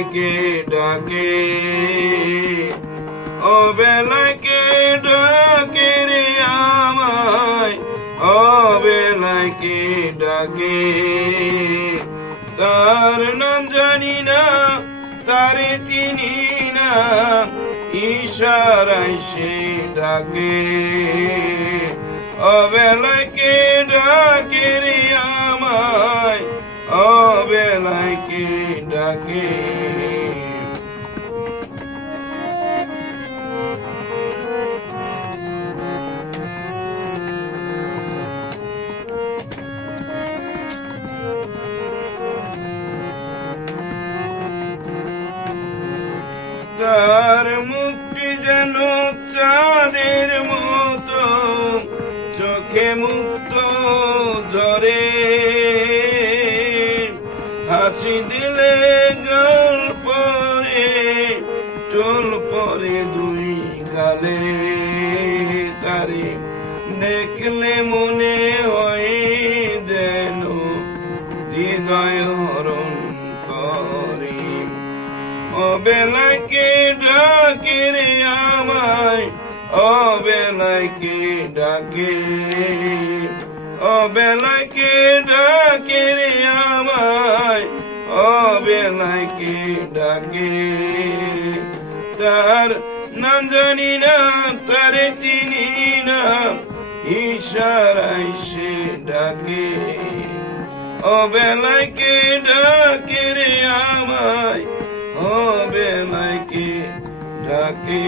অবেলাকে ডাকে, অবেলাকে ডাকে রে আমায়, অবেলাকে ডাকে। তার নাম জানি না, তারে চিনি না, ইশারায় সে ডাকে, অবেলাকে ডাকে রে আমায়, অবেলাকে ডাকে। তার মুক্তি যেন চাঁদের মতো, চোখে মুক্ত ঝরে, হাসি দিলে গাল পরে, চুল পরে দুই গালে। তারে দেখলে মনে হয় যেন হৃদয় হরণ করে, অবেলাকে ডাকে রে আমায়, অবেলাকে ডাকে, অবেলাকে ডাকে রে আমায়, অবেলাকে ডাকে। তার নাম জানি না, তারে চিনি না, ইশারায় সে ডাকে, অবেলাকে ডাকে রে আমায়, অবেলাকে ডাকে।